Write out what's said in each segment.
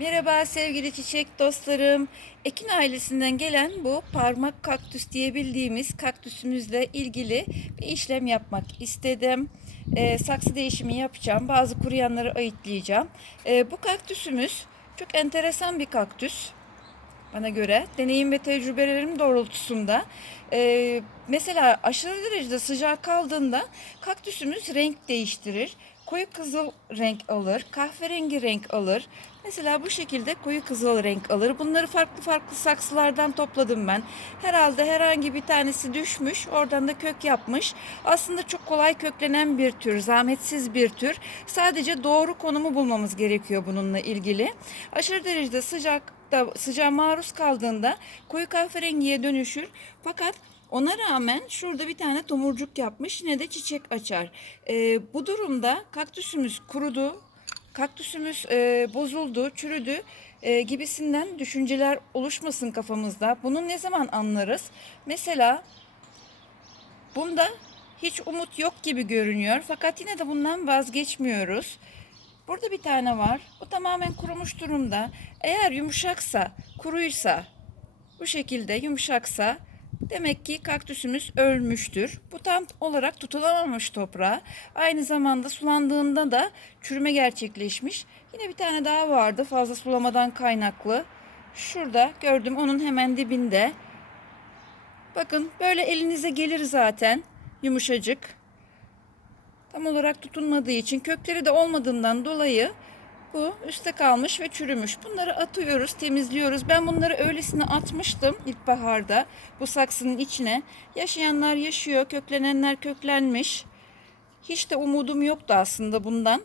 Merhaba sevgili çiçek dostlarım. Ekin ailesinden gelen bu parmak kaktüs diye bildiğimiz kaktüsümüzle ilgili bir işlem yapmak istedim. Ee, saksı değişimi yapacağım. Bazı kuruyanları ayıtlayacağım. Ee, bu kaktüsümüz çok enteresan bir kaktüs bana göre. Deneyim ve tecrübelerim doğrultusunda. Ee, mesela aşırı derecede sıcak kaldığında kaktüsümüz renk değiştirir. Koyu kızıl renk alır, kahverengi renk alır. Mesela bu şekilde koyu kızıl renk alır. Bunları farklı farklı saksılardan topladım ben. Herhalde herhangi bir tanesi düşmüş, oradan da kök yapmış. Aslında çok kolay köklenen bir tür, zahmetsiz bir tür. Sadece doğru konumu bulmamız gerekiyor bununla ilgili. Aşırı derecede sıcak da sıcağa maruz kaldığında koyu kahverengiye dönüşür. Fakat ona rağmen şurada bir tane tomurcuk yapmış yine de çiçek açar. Ee, bu durumda kaktüsümüz kurudu, kaktüsümüz e, bozuldu, çürüdü e, gibisinden düşünceler oluşmasın kafamızda. Bunu ne zaman anlarız? Mesela bunda hiç umut yok gibi görünüyor fakat yine de bundan vazgeçmiyoruz. Burada bir tane var. Bu tamamen kurumuş durumda. Eğer yumuşaksa, kuruysa, bu şekilde yumuşaksa demek ki kaktüsümüz ölmüştür. Bu tam olarak tutulamamış toprağa. Aynı zamanda sulandığında da çürüme gerçekleşmiş. Yine bir tane daha vardı fazla sulamadan kaynaklı. Şurada gördüm onun hemen dibinde. Bakın böyle elinize gelir zaten yumuşacık tam olarak tutunmadığı için kökleri de olmadığından dolayı bu üstte kalmış ve çürümüş. Bunları atıyoruz, temizliyoruz. Ben bunları öylesine atmıştım ilkbaharda bu saksının içine. Yaşayanlar yaşıyor, köklenenler köklenmiş. Hiç de umudum yoktu aslında bundan.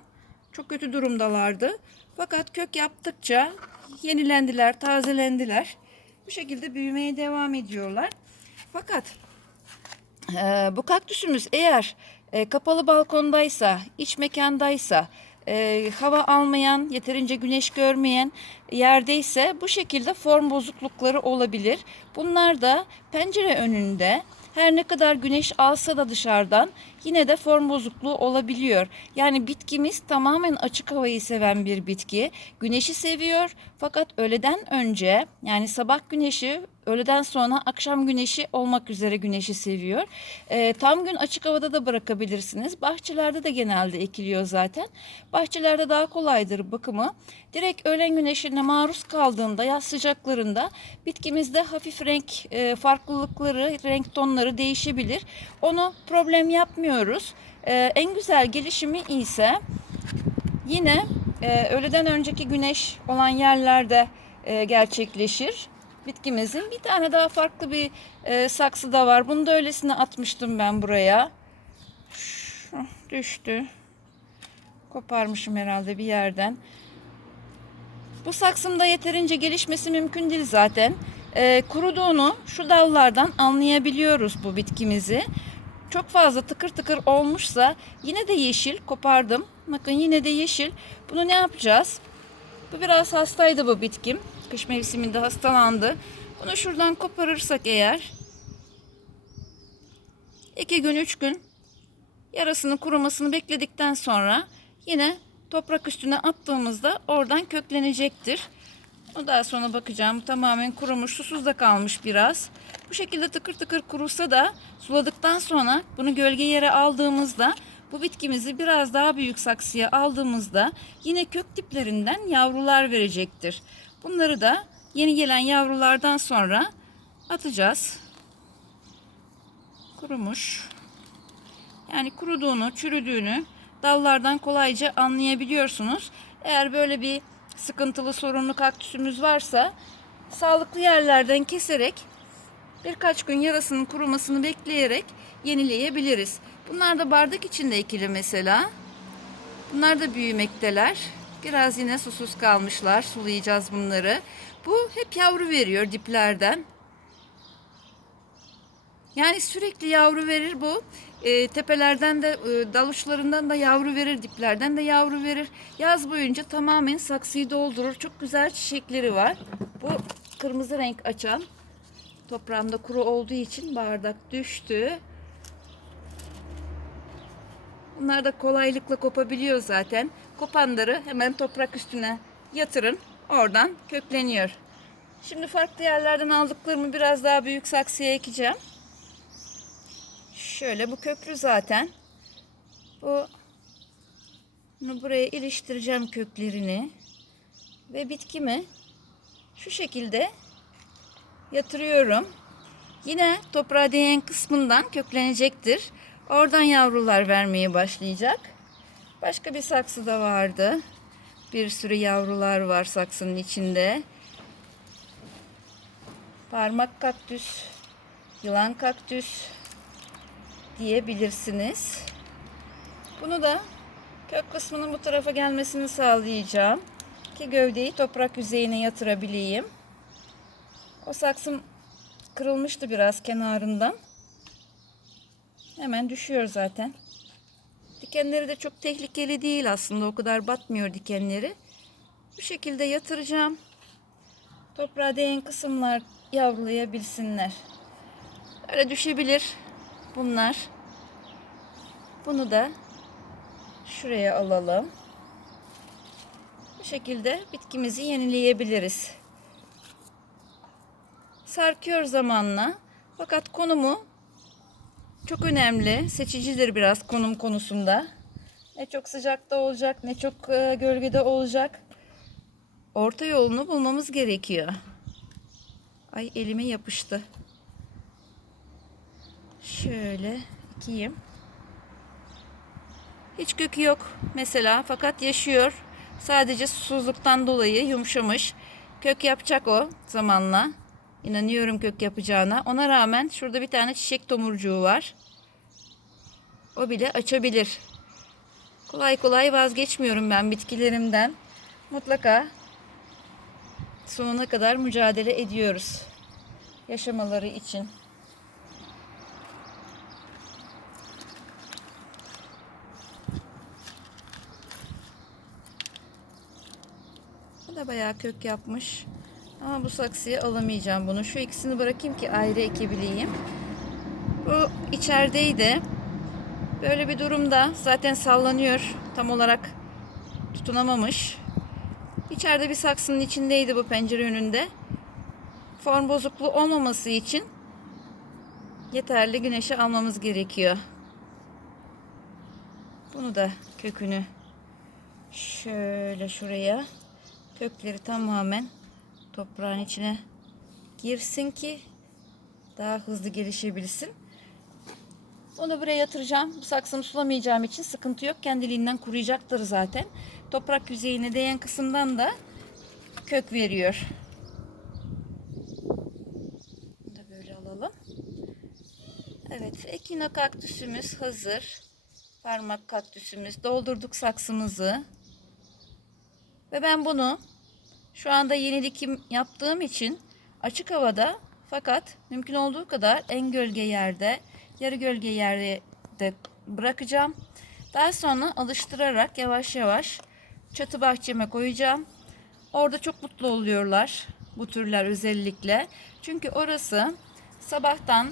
Çok kötü durumdalardı. Fakat kök yaptıkça yenilendiler, tazelendiler. Bu şekilde büyümeye devam ediyorlar. Fakat ee, bu kaktüsümüz eğer e, kapalı balkondaysa, iç mekandaysa, e, hava almayan, yeterince güneş görmeyen yerdeyse bu şekilde form bozuklukları olabilir. Bunlar da pencere önünde her ne kadar güneş alsa da dışarıdan yine de form bozukluğu olabiliyor. Yani bitkimiz tamamen açık havayı seven bir bitki. Güneşi seviyor fakat öğleden önce yani sabah güneşi öğleden sonra akşam güneşi olmak üzere güneşi seviyor. E, tam gün açık havada da bırakabilirsiniz. Bahçelerde de genelde ekiliyor zaten. Bahçelerde daha kolaydır bakımı. Direkt öğlen güneşine maruz kaldığında yaz sıcaklarında bitkimizde hafif renk e, farklılıkları, renk tonları değişebilir. Onu problem yapmıyoruz. E, en güzel gelişimi ise yine e, öğleden önceki güneş olan yerlerde e, gerçekleşir bitkimizin. Bir tane daha farklı bir e, saksı da var. Bunu da öylesine atmıştım ben buraya. Düştü. Koparmışım herhalde bir yerden. Bu saksımda yeterince gelişmesi mümkün değil zaten. E, kuruduğunu şu dallardan anlayabiliyoruz bu bitkimizi. Çok fazla tıkır tıkır olmuşsa yine de yeşil kopardım. Bakın yine de yeşil. Bunu ne yapacağız? Bu biraz hastaydı bu bitkim. Kış mevsiminde hastalandı. Bunu şuradan koparırsak eğer iki gün üç gün yarasını kurumasını bekledikten sonra yine toprak üstüne attığımızda oradan köklenecektir. O daha sonra bakacağım tamamen kurumuş susuz da kalmış biraz. Bu şekilde tıkır tıkır kurusa da suladıktan sonra bunu gölge yere aldığımızda bu bitkimizi biraz daha büyük saksıya aldığımızda yine kök diplerinden yavrular verecektir. Bunları da yeni gelen yavrulardan sonra atacağız. Kurumuş. Yani kuruduğunu, çürüdüğünü dallardan kolayca anlayabiliyorsunuz. Eğer böyle bir sıkıntılı sorunlu kaktüsümüz varsa sağlıklı yerlerden keserek birkaç gün yarasının kurumasını bekleyerek yenileyebiliriz. Bunlar da bardak içinde ekili mesela. Bunlar da büyümekteler. Biraz yine susuz kalmışlar. Sulayacağız bunları. Bu hep yavru veriyor diplerden. Yani sürekli yavru verir bu. E, tepelerden de e, dal da yavru verir, diplerden de yavru verir. Yaz boyunca tamamen saksıyı doldurur. Çok güzel çiçekleri var. Bu kırmızı renk açan toprağımda kuru olduğu için bardak düştü. Bunlar da kolaylıkla kopabiliyor zaten. Kopanları hemen toprak üstüne yatırın. oradan kökleniyor. Şimdi farklı yerlerden aldıklarımı biraz daha büyük saksıya ekeceğim. Şöyle bu köklü zaten. Bu bunu buraya iliştireceğim köklerini ve bitkimi şu şekilde yatırıyorum. Yine toprağa değen kısmından köklenecektir. Oradan yavrular vermeye başlayacak. Başka bir saksı da vardı. Bir sürü yavrular var saksının içinde. Parmak kaktüs, yılan kaktüs diyebilirsiniz. Bunu da kök kısmının bu tarafa gelmesini sağlayacağım. Ki gövdeyi toprak yüzeyine yatırabileyim. O saksım kırılmıştı biraz kenarından. Hemen düşüyor zaten. Dikenleri de çok tehlikeli değil aslında. O kadar batmıyor dikenleri. Bu şekilde yatıracağım. Toprağa değen kısımlar yavrulayabilsinler. Öyle düşebilir bunlar. Bunu da şuraya alalım. Bu şekilde bitkimizi yenileyebiliriz. Sarkıyor zamanla. Fakat konumu çok önemli. Seçicidir biraz konum konusunda. Ne çok sıcakta olacak, ne çok e, gölgede olacak. Orta yolunu bulmamız gerekiyor. Ay elime yapıştı. Şöyle ikiyim. Hiç kökü yok mesela fakat yaşıyor. Sadece susuzluktan dolayı yumuşamış. Kök yapacak o zamanla. İnanıyorum kök yapacağına. Ona rağmen şurada bir tane çiçek tomurcuğu var. O bile açabilir. Kolay kolay vazgeçmiyorum ben bitkilerimden. Mutlaka sonuna kadar mücadele ediyoruz. Yaşamaları için. Bayağı kök yapmış. Ama bu saksıya alamayacağım bunu. Şu ikisini bırakayım ki ayrı ekebileyim. Bu içerideydi. Böyle bir durumda zaten sallanıyor. Tam olarak tutunamamış. İçeride bir saksının içindeydi bu pencere önünde. Form bozukluğu olmaması için yeterli güneşe almamız gerekiyor. Bunu da kökünü şöyle şuraya kökleri tamamen toprağın içine girsin ki daha hızlı gelişebilsin. Onu buraya yatıracağım. Bu saksımı sulamayacağım için sıkıntı yok. Kendiliğinden kuruyacaktır zaten. Toprak yüzeyine değen kısımdan da kök veriyor. Bunu da böyle alalım. Evet, ekino kaktüsümüz hazır. Parmak kaktüsümüz. Doldurduk saksımızı. Ve ben bunu şu anda yeni dikim yaptığım için açık havada fakat mümkün olduğu kadar en gölge yerde, yarı gölge yerde bırakacağım. Daha sonra alıştırarak yavaş yavaş çatı bahçeme koyacağım. Orada çok mutlu oluyorlar bu türler özellikle. Çünkü orası sabahtan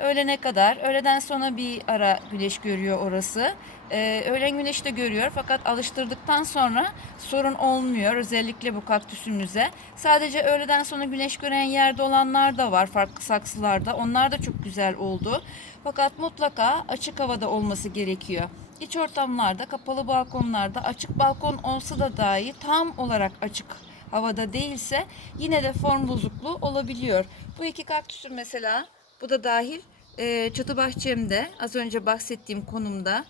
öğlene kadar, öğleden sonra bir ara güneş görüyor orası. Ee, öğlen güneşi de görüyor fakat alıştırdıktan sonra sorun olmuyor özellikle bu kaktüsümüze. Sadece öğleden sonra güneş gören yerde olanlar da var farklı saksılarda. Onlar da çok güzel oldu. Fakat mutlaka açık havada olması gerekiyor. İç ortamlarda, kapalı balkonlarda, açık balkon olsa da dahi tam olarak açık havada değilse yine de form bozukluğu olabiliyor. Bu iki kaktüsün mesela bu da dahil e, çatı bahçemde az önce bahsettiğim konumda.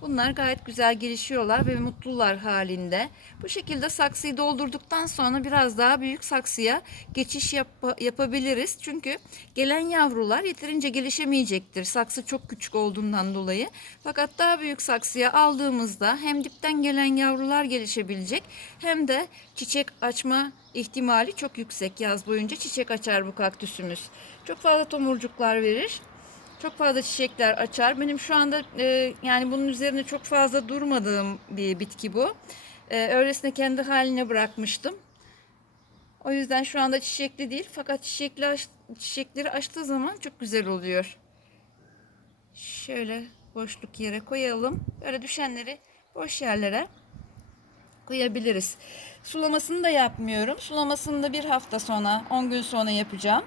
Bunlar gayet güzel gelişiyorlar ve mutlular halinde. Bu şekilde saksıyı doldurduktan sonra biraz daha büyük saksıya geçiş yap- yapabiliriz. Çünkü gelen yavrular yeterince gelişemeyecektir. Saksı çok küçük olduğundan dolayı. Fakat daha büyük saksıya aldığımızda hem dipten gelen yavrular gelişebilecek hem de çiçek açma ihtimali çok yüksek. Yaz boyunca çiçek açar bu kaktüsümüz. Çok fazla tomurcuklar verir. Çok fazla çiçekler açar. Benim şu anda e, yani bunun üzerine çok fazla durmadığım bir bitki bu. E, öylesine kendi haline bırakmıştım. O yüzden şu anda çiçekli değil. Fakat çiçekli aç- çiçekleri açtığı zaman çok güzel oluyor. Şöyle boşluk yere koyalım. Böyle düşenleri boş yerlere saklayabiliriz. Sulamasını da yapmıyorum. Sulamasını da bir hafta sonra, 10 gün sonra yapacağım.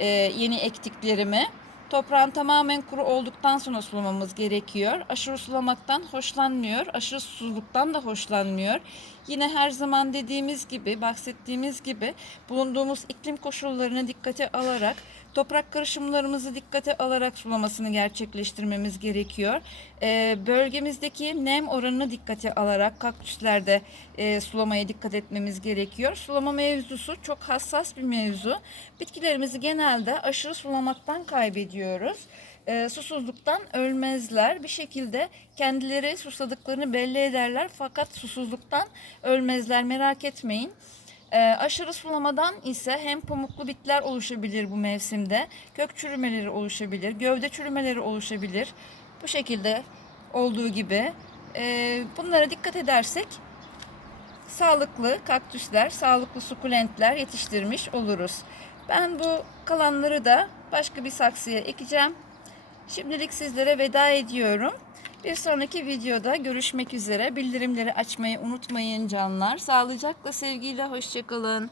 Ee, yeni ektiklerimi. Toprağın tamamen kuru olduktan sonra sulamamız gerekiyor. Aşırı sulamaktan hoşlanmıyor. Aşırı susuzluktan da hoşlanmıyor. Yine her zaman dediğimiz gibi, bahsettiğimiz gibi bulunduğumuz iklim koşullarını dikkate alarak toprak karışımlarımızı dikkate alarak sulamasını gerçekleştirmemiz gerekiyor. Ee, bölgemizdeki nem oranını dikkate alarak kaktüslerde e, sulamaya dikkat etmemiz gerekiyor. Sulama mevzusu çok hassas bir mevzu. Bitkilerimizi genelde aşırı sulamaktan kaybediyoruz. Ee, susuzluktan ölmezler. Bir şekilde kendileri susadıklarını belli ederler fakat susuzluktan ölmezler merak etmeyin. Ee, aşırı sulamadan ise hem pamuklu bitler oluşabilir bu mevsimde, kök çürümeleri oluşabilir, gövde çürümeleri oluşabilir. Bu şekilde olduğu gibi Ee, bunlara dikkat edersek sağlıklı kaktüsler, sağlıklı sukulentler yetiştirmiş oluruz. Ben bu kalanları da başka bir saksıya ekeceğim. Şimdilik sizlere veda ediyorum. Bir sonraki videoda görüşmek üzere. Bildirimleri açmayı unutmayın canlar. Sağlıcakla, sevgiyle, hoşçakalın.